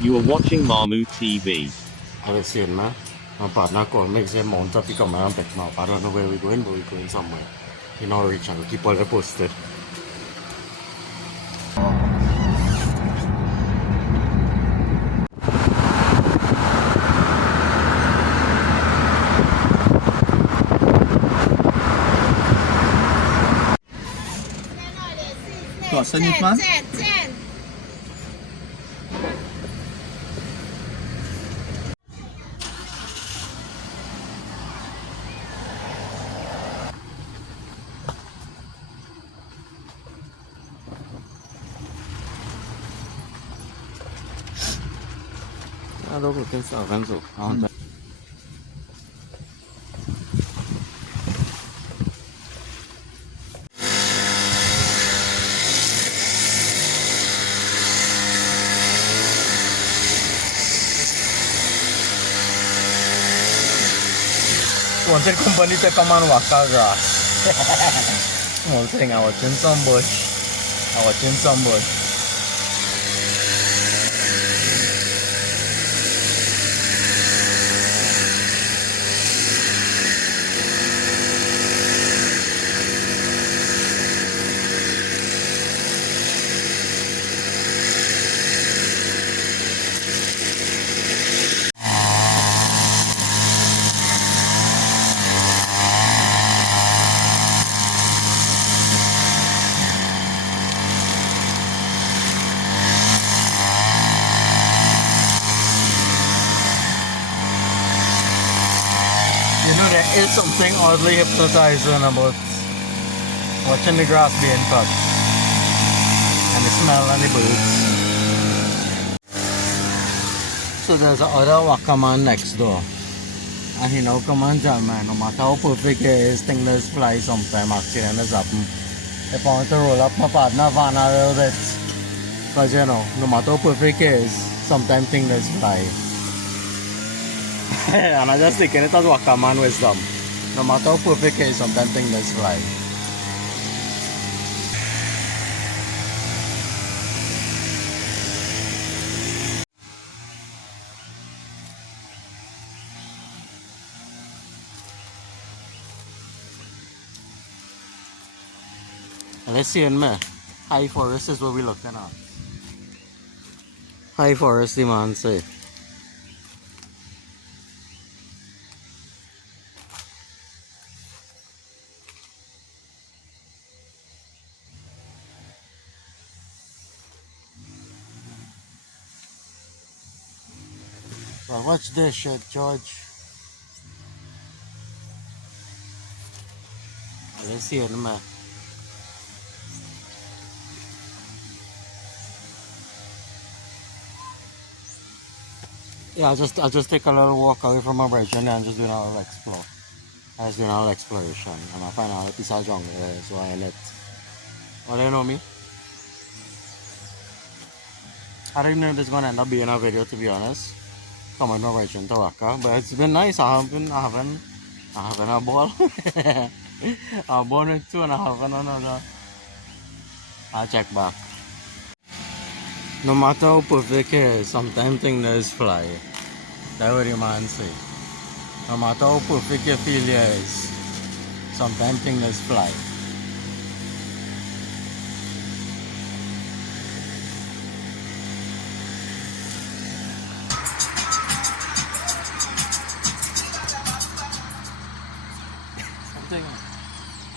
You are watching Mamu TV. Avete seen me? My partner called me say Mount up come and pick me up. I don't know where we're going, but we're going somewhere. You know, reach and keep all the posted. Cosa niet man? Ja, dopo penso avanzo. Wanted company to come and walk our grass. Small thing, I watching some bush. You know, there is something oddly hypnotizing about watching the grass being cut and the smell and the birds. So there's another wakaman next door. And he now come and jam man. No matter how perfect it is, things does fly sometime. Accident does happen. If I want to roll up my partner van a little bit. Because you know, no matter how perfect it is, sometimes things does fly. And I just taking it as wakaman wisdom. No matter how perfect it is, sometimes things does fly. Let's see in me. High forest is what we're looking at. High forest, the man say. Well, watch this shit, George. Let's see in me. Yeah, I'll just take a little walk away from my bridge and then just do a little explore. I just do a little exploration and I find out a piece of jungle there, so I let. Oh, they know me. I don't know if it's gonna end up being a video, to be honest. Coming from right into Waka, but it's been nice. I having a ball. I'm born with two and I having another. I'll check back. No matter how perfect it is, sometimes things does fly. That's what the man say. No matter how perfect your failure is, sometimes things does fly. Something.